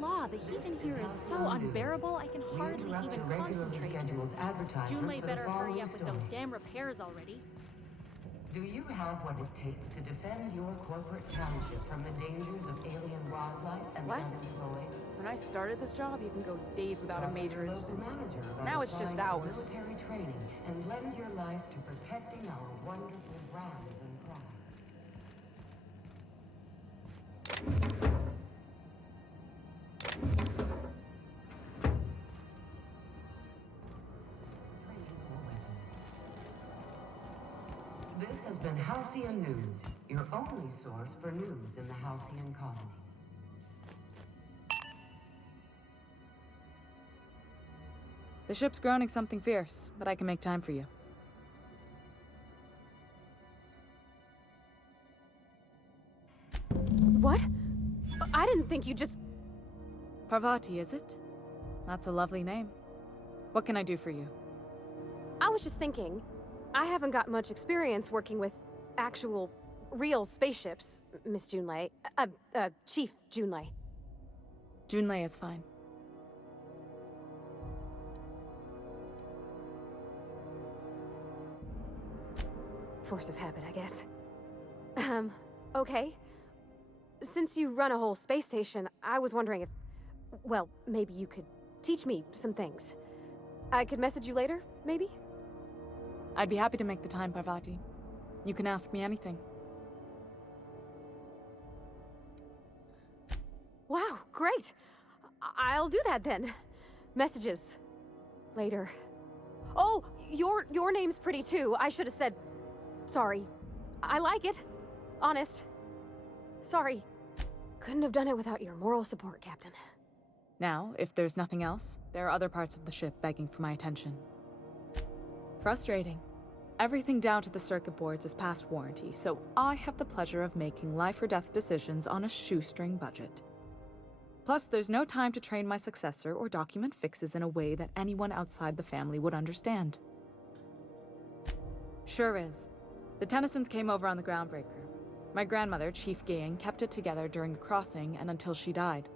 law, the heat in here is so unbearable I can hardly even concentrate. Junlei better hurry up with those damn repairs already. Do you have what it takes to defend your corporate township from the dangers of alien wildlife and What? unemployed? When I started this job, you can go days without a major incident. Manager Now it's just hours. military training and lend your life to protecting our wonderful grounds and craft. This has been Halcyon News, your only source for news in the Halcyon colony. The ship's groaning something fierce, but I can make time for you. What? I didn't think you just... Parvati, is it? That's a lovely name. What can I do for you? I was just thinking, I haven't got much experience working with actual, real spaceships, Miss Junlei. Chief Junlei. Junlei is fine. Force of habit, I guess. Okay. Since you run a whole space station, I was wondering if... Well, maybe you could teach me some things. I could message you later, maybe? I'd be happy to make the time, Parvati. You can ask me anything. Wow, great! I'll do that then. Messages. Later. Oh, your name's pretty too. I should have said... Sorry. I like it. Honest. Sorry. Couldn't have done it without your moral support, Captain. Now, if there's nothing else, there are other parts of the ship begging for my attention. Frustrating. Everything down to the circuit boards is past warranty, so I have the pleasure of making life or death decisions on a shoestring budget. Plus, there's no time to train my successor or document fixes in a way that anyone outside the family would understand. Sure is. The Tennysons came over on the Groundbreaker. My grandmother, Chief Gaying, kept it together during the crossing and until she died.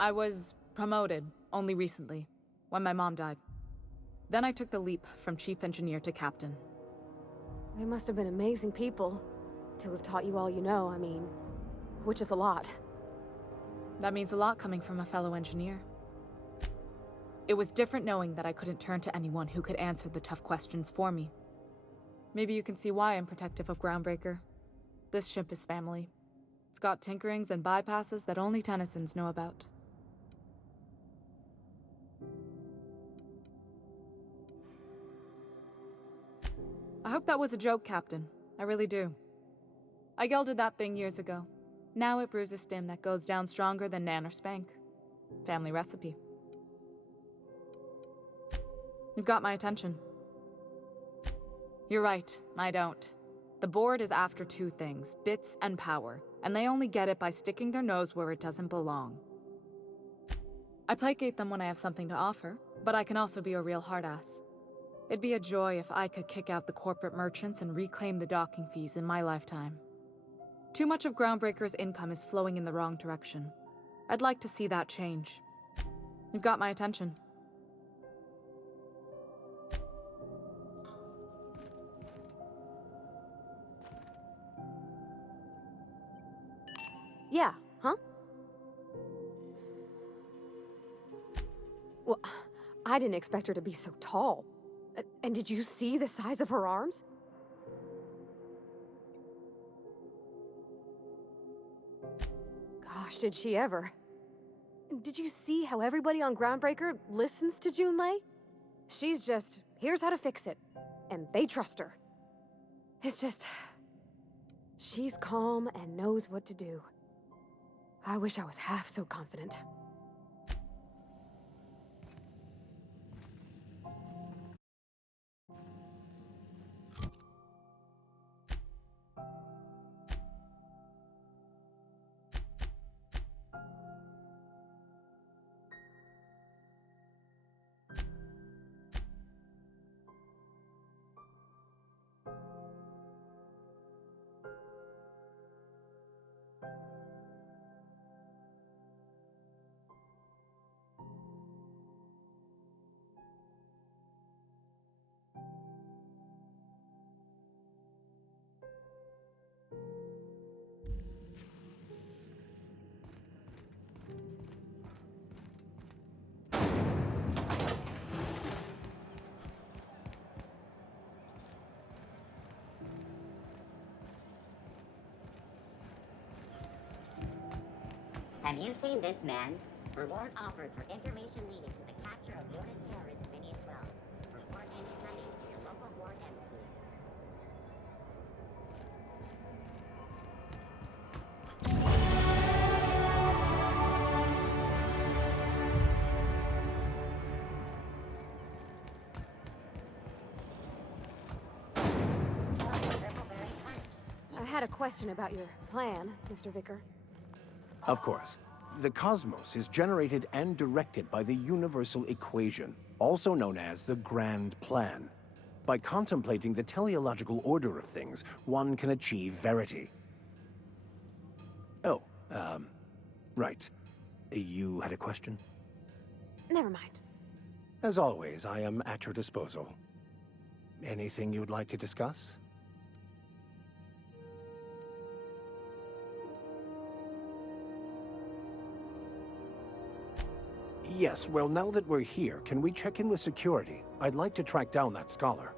I was promoted only recently, when my mom died. Then I took the leap from chief engineer to captain. They must have been amazing people to have taught you all you know, I mean, which is a lot. That means a lot coming from a fellow engineer. It was different knowing that I couldn't turn to anyone who could answer the tough questions for me. Maybe you can see why I'm protective of Groundbreaker. This ship is family. It's got tinkerings and bypasses that only Tennysons know about. I hope that was a joke, Captain. I really do. I gelded that thing years ago. Now it brews a stim that goes down stronger than Nan or Spank. Family recipe. You've got my attention. You're right, I don't. The board is after two things, bits and power, and they only get it by sticking their nose where it doesn't belong. I placate them when I have something to offer, but I can also be a real hard-ass. It'd be a joy if I could kick out the corporate merchants and reclaim the docking fees in my lifetime. Too much of Groundbreaker's income is flowing in the wrong direction. I'd like to see that change. You've got my attention. Yeah, huh? Well, I didn't expect her to be so tall. And did you see the size of her arms? Gosh, did she ever. Did you see how everybody on Groundbreaker listens to Junlei? She's just, here's how to fix it. And they trust her. It's just... she's calm and knows what to do. I wish I was half so confident. Have you seen this man? Reward offered for information leading to the capture of wanted terrorist Phineas Wells. Report anytime to your local ward embassy. I had a question about your plan, Mr. Vicker. Of course. The cosmos is generated and directed by the Universal Equation, also known as the Grand Plan. By contemplating the teleological order of things, one can achieve verity. Oh, right. You had a question? Never mind. As always, I am at your disposal. Anything you'd like to discuss? Yes, well, now that we're here, can we check in with security? I'd like to track down that scholar.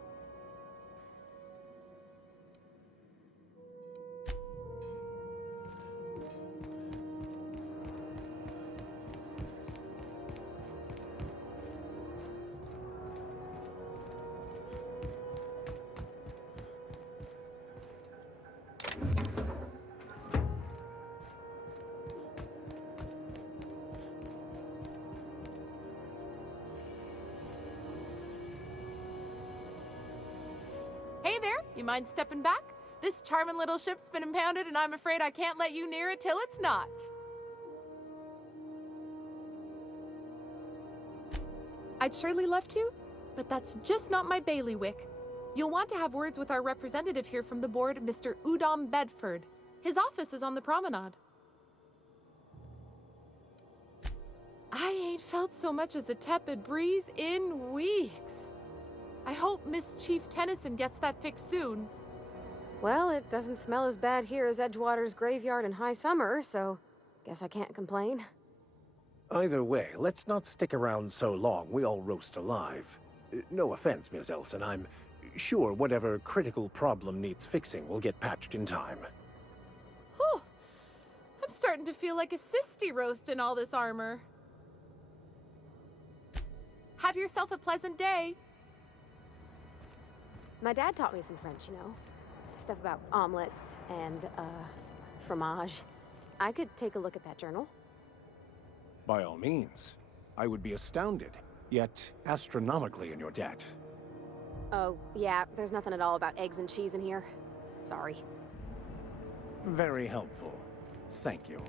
Hey there, you mind stepping back? This charming little ship's been impounded and I'm afraid I can't let you near it till it's not. I'd surely love to, but that's just not my bailiwick. You'll want to have words with our representative here from the board, Mr. Udom Bedford. His office is on the promenade. I ain't felt so much as a tepid breeze in weeks. I hope Miss Chief Tennyson gets that fixed soon. Well, it doesn't smell as bad here as Edgewater's graveyard in high summer, so guess I can't complain. Either way, let's not stick around so long we all roast alive. No offense, Ms. Elson, I'm sure whatever critical problem needs fixing will get patched in time. Whew. I'm starting to feel like a sisty roast in all this armor. Have yourself a pleasant day. My dad taught me some French, you know. Stuff about omelets and, fromage. I could take a look at that journal. By all means. I would be astounded, yet astronomically in your debt. Oh, yeah, there's nothing at all about eggs and cheese in here. Sorry. Very helpful. Thank you.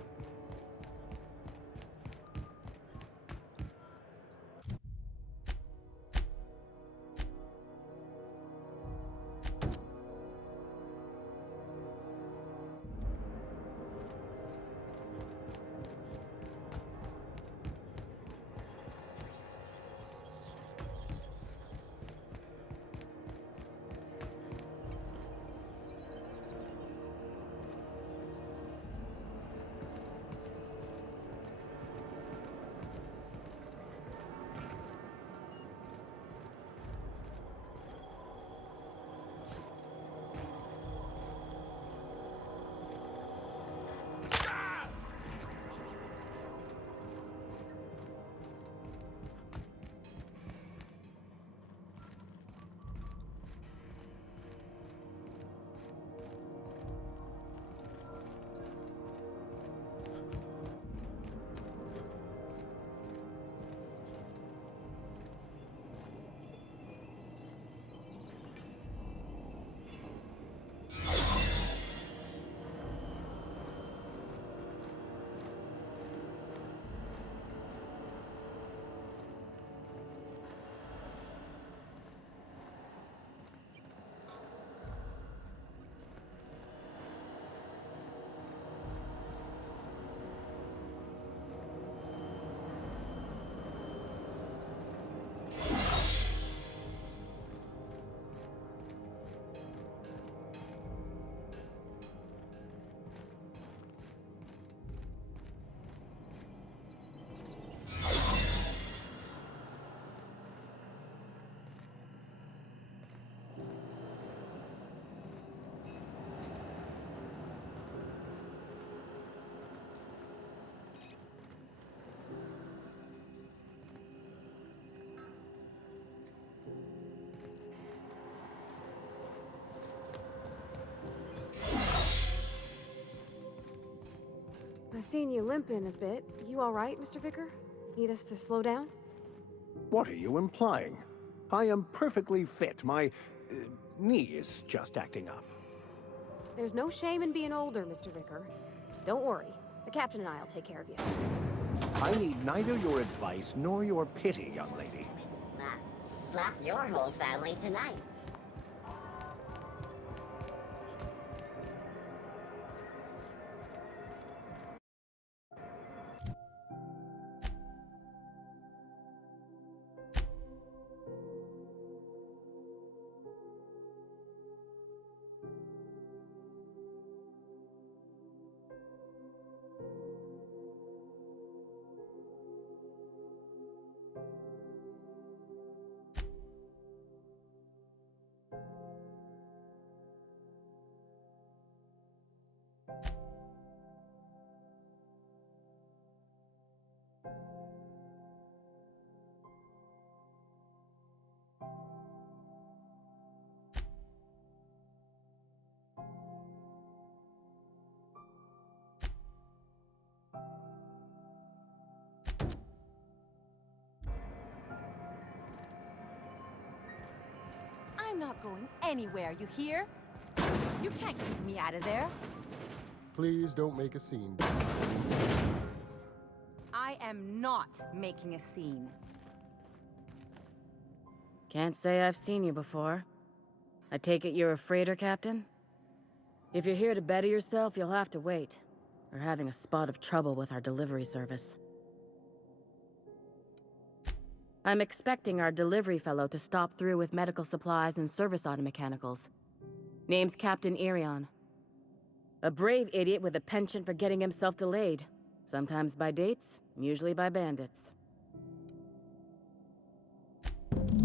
I've seen you limping a bit. You all right, Mr. Vicker? Need us to slow down? What are you implying? I am perfectly fit. My knee is just acting up. There's no shame in being older, Mr. Vicker. Don't worry. The captain and I'll take care of you. I need neither your advice nor your pity, young lady. Slap your whole family tonight. I'm not going anywhere, you hear? You can't keep me out of there. Please don't make a scene. I am not making a scene. Can't say I've seen you before. I take it you're a freighter captain? If you're here to better yourself, you'll have to wait. We're having a spot of trouble with our delivery service. I'm expecting our delivery fellow to stop through with medical supplies and service auto mechanicals. Name's Captain Irion. A brave idiot with a penchant for getting himself delayed. Sometimes by dates, usually by bandits.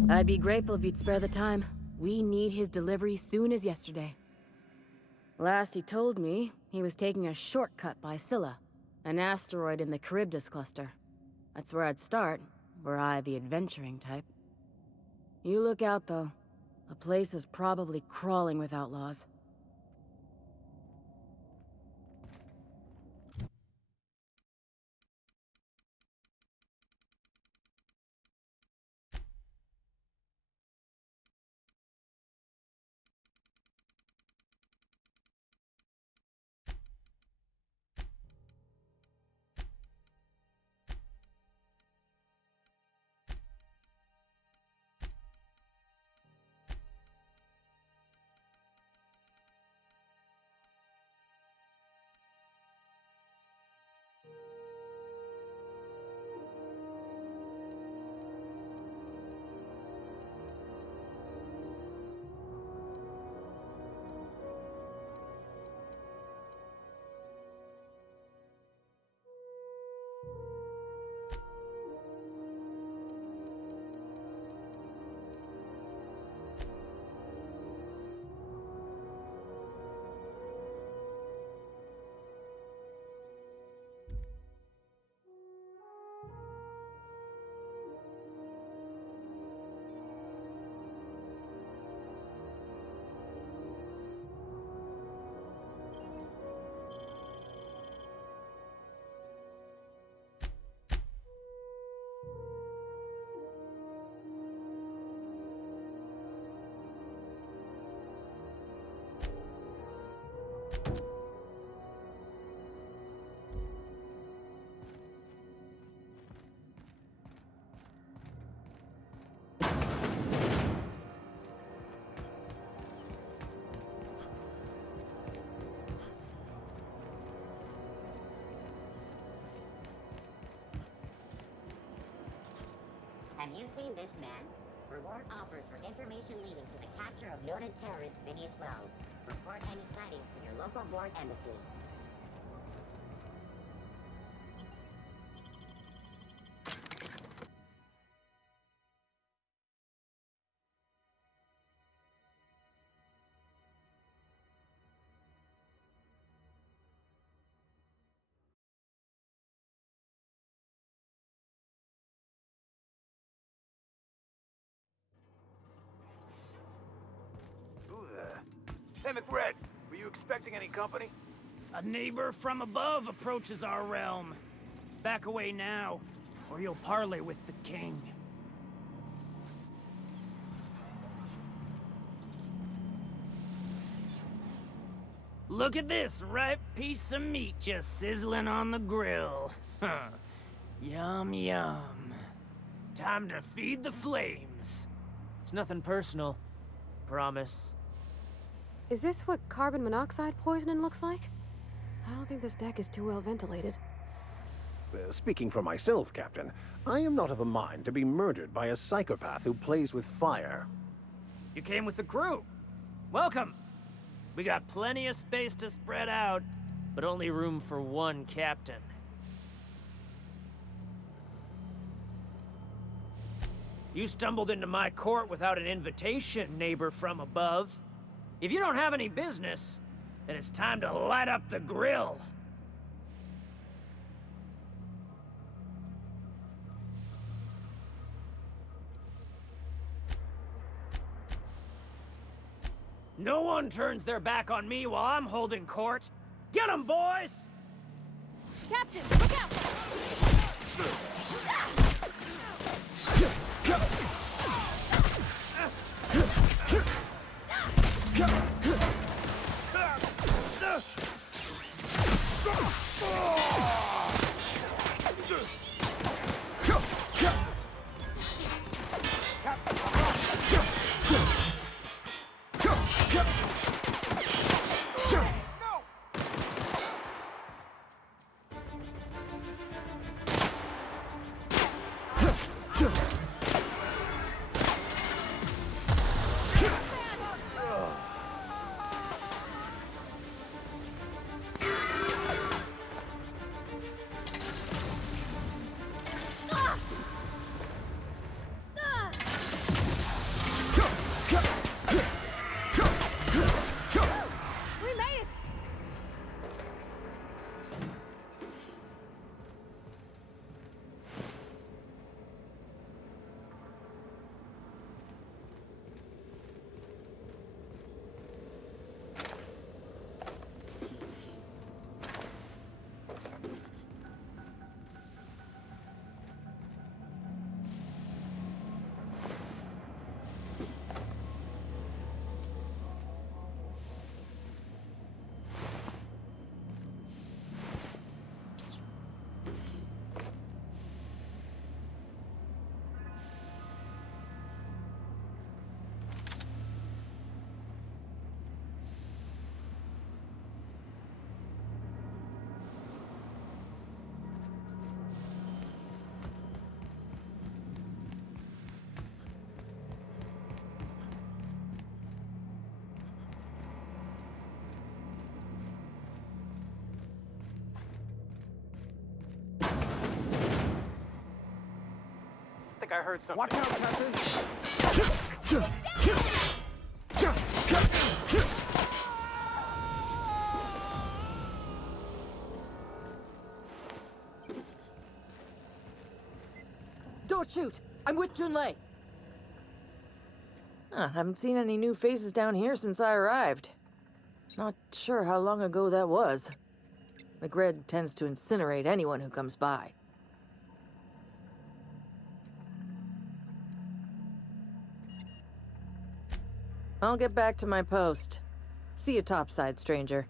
I'd be grateful if you'd spare the time. We need his delivery soon as yesterday. Last he told me, he was taking a shortcut by Scylla, an asteroid in the Charybdis cluster. That's where I'd start, were I the adventuring type. You look out, though. The place is probably crawling with outlaws. Have you seen this man? Reward offered for information leading to the capture of noted terrorist Phineas Wells. Report any sightings to your local board embassy. Who the... Hey, McRed, were you expecting any company? A neighbor from above approaches our realm. Back away now, or you'll parley with the king. Look at this ripe piece of meat just sizzling on the grill. Yum, yum. Time to feed the flames. It's nothing personal. Promise. Is this what carbon monoxide poisoning looks like? I don't think this deck is too well ventilated. Speaking for myself, Captain, I am not of a mind to be murdered by a psychopath who plays with fire. You came with the crew. Welcome. We got plenty of space to spread out, but only room for one captain. You stumbled into my court without an invitation, neighbor from above. If you don't have any business, then it's time to light up the grill. No one turns their back on me while I'm holding court. Get 'em, boys! Captain, look out! I heard something. Watch out, Captain! Don't shoot! I'm with Junlei. Haven't seen any new faces down here since I arrived. Not sure how long ago that was. McRed tends to incinerate anyone who comes by. I'll get back to my post. See you topside, stranger.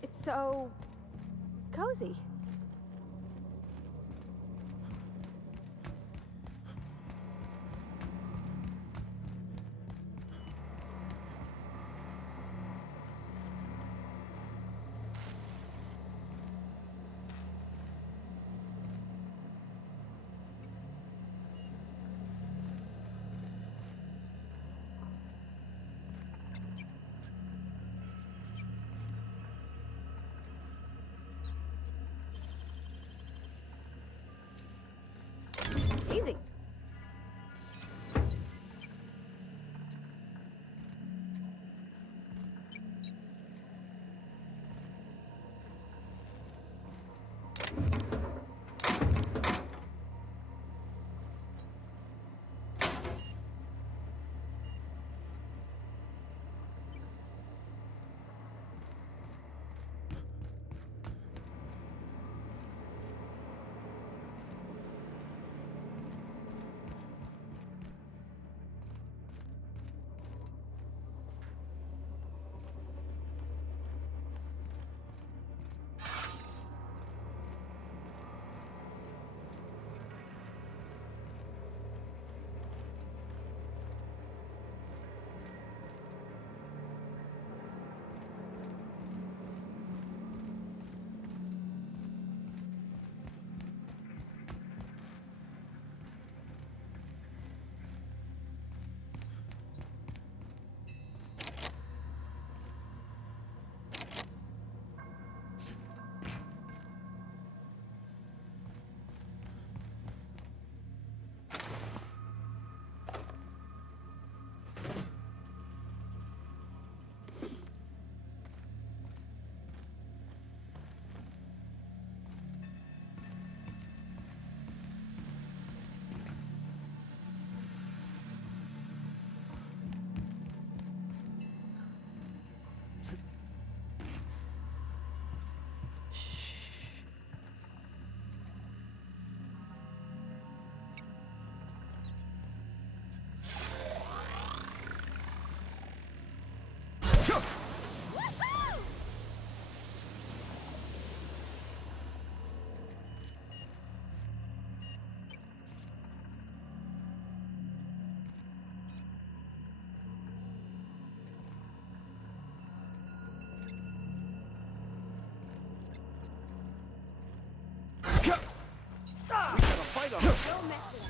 It's so cozy. right on. No messing.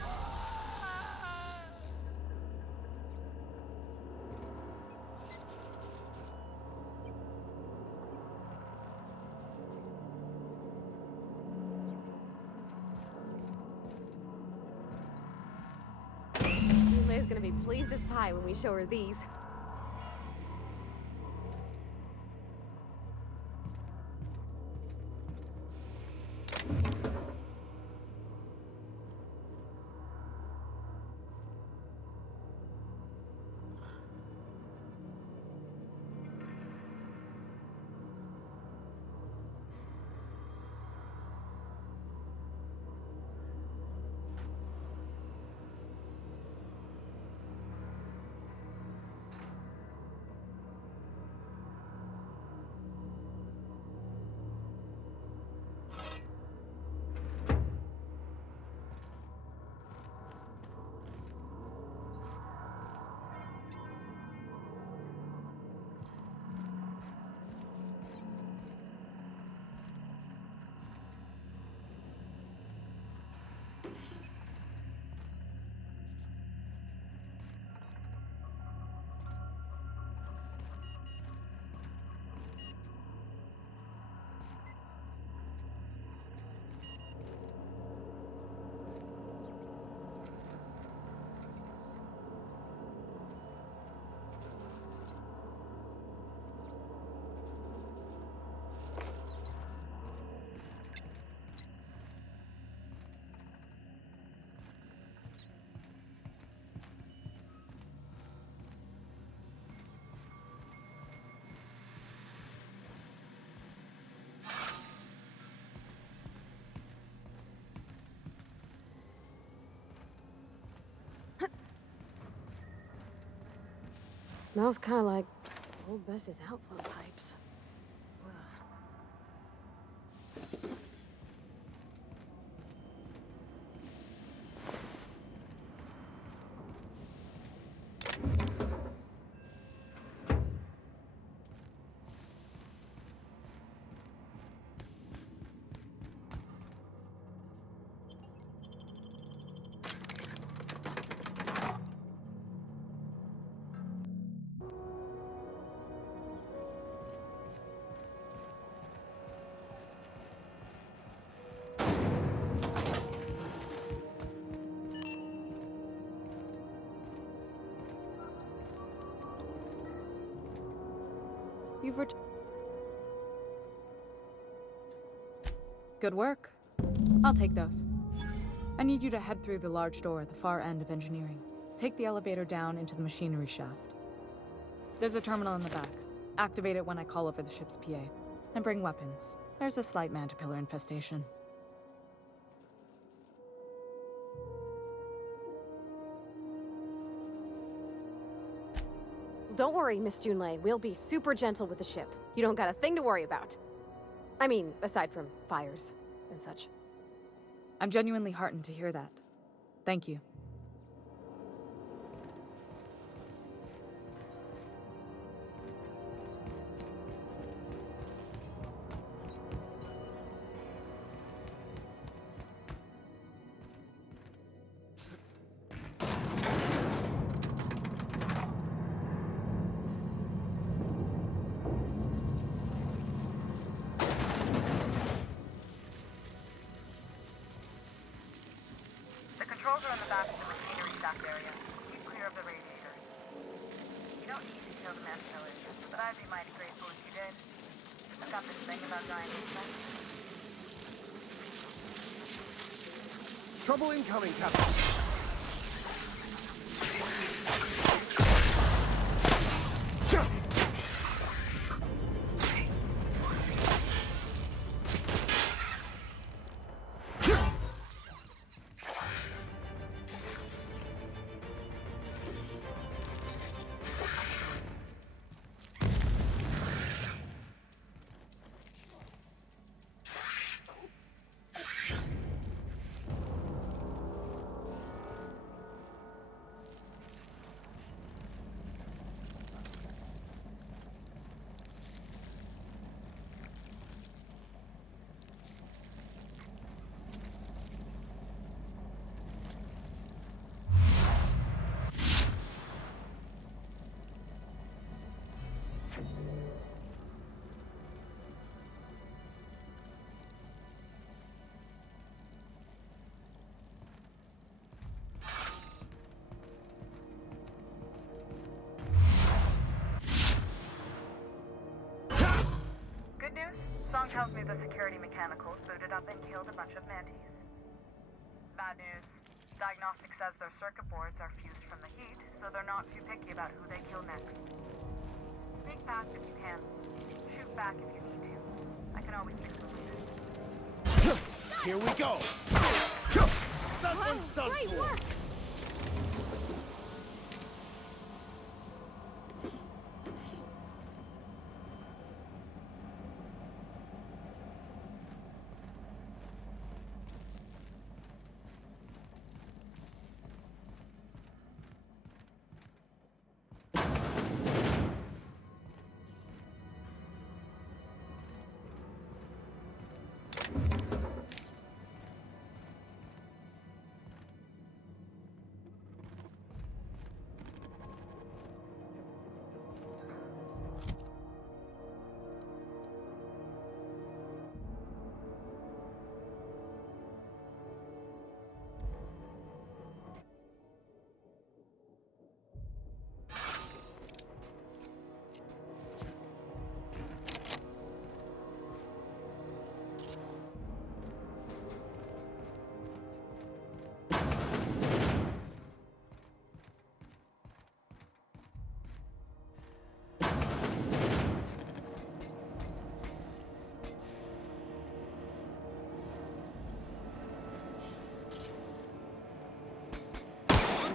Junlei's gonna be pleased as pie when we show her these. Smells kind of like old Bess's outflow pipes. Ugh. You've Good work. I'll take those. I need you to head through the large door at the far end of engineering. Take the elevator down into the machinery shaft. There's a terminal in the back. Activate it when I call over the ship's PA. And bring weapons. There's a slight Mantipillar infestation. Don't worry, Miss Junlei. We'll be super gentle with the ship. You don't got a thing to worry about. I mean, aside from fires and such. I'm genuinely heartened to hear that. Thank you. Controls are in the back of the machinery stack area. Keep clear of the radiator. You don't need to kill the Mantipillars, but I'd be mighty grateful if you did. I've got this thing about giant insects. Trouble incoming, Captain. Song tells me the security mechanicals booted up and killed a bunch of mantis. Bad news. Diagnostics says their circuit boards are fused from the heat, so they're not too picky about who they kill next. Sneak past if you can. Shoot back if you need to. I can always fix them later. Here we go! Great work!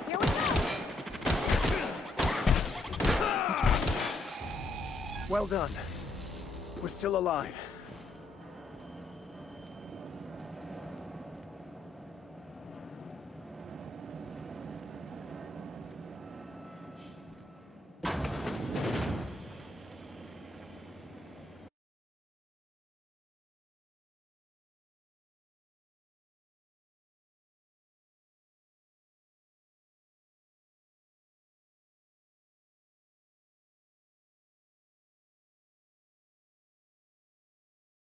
Here we go! Well done. We're still alive.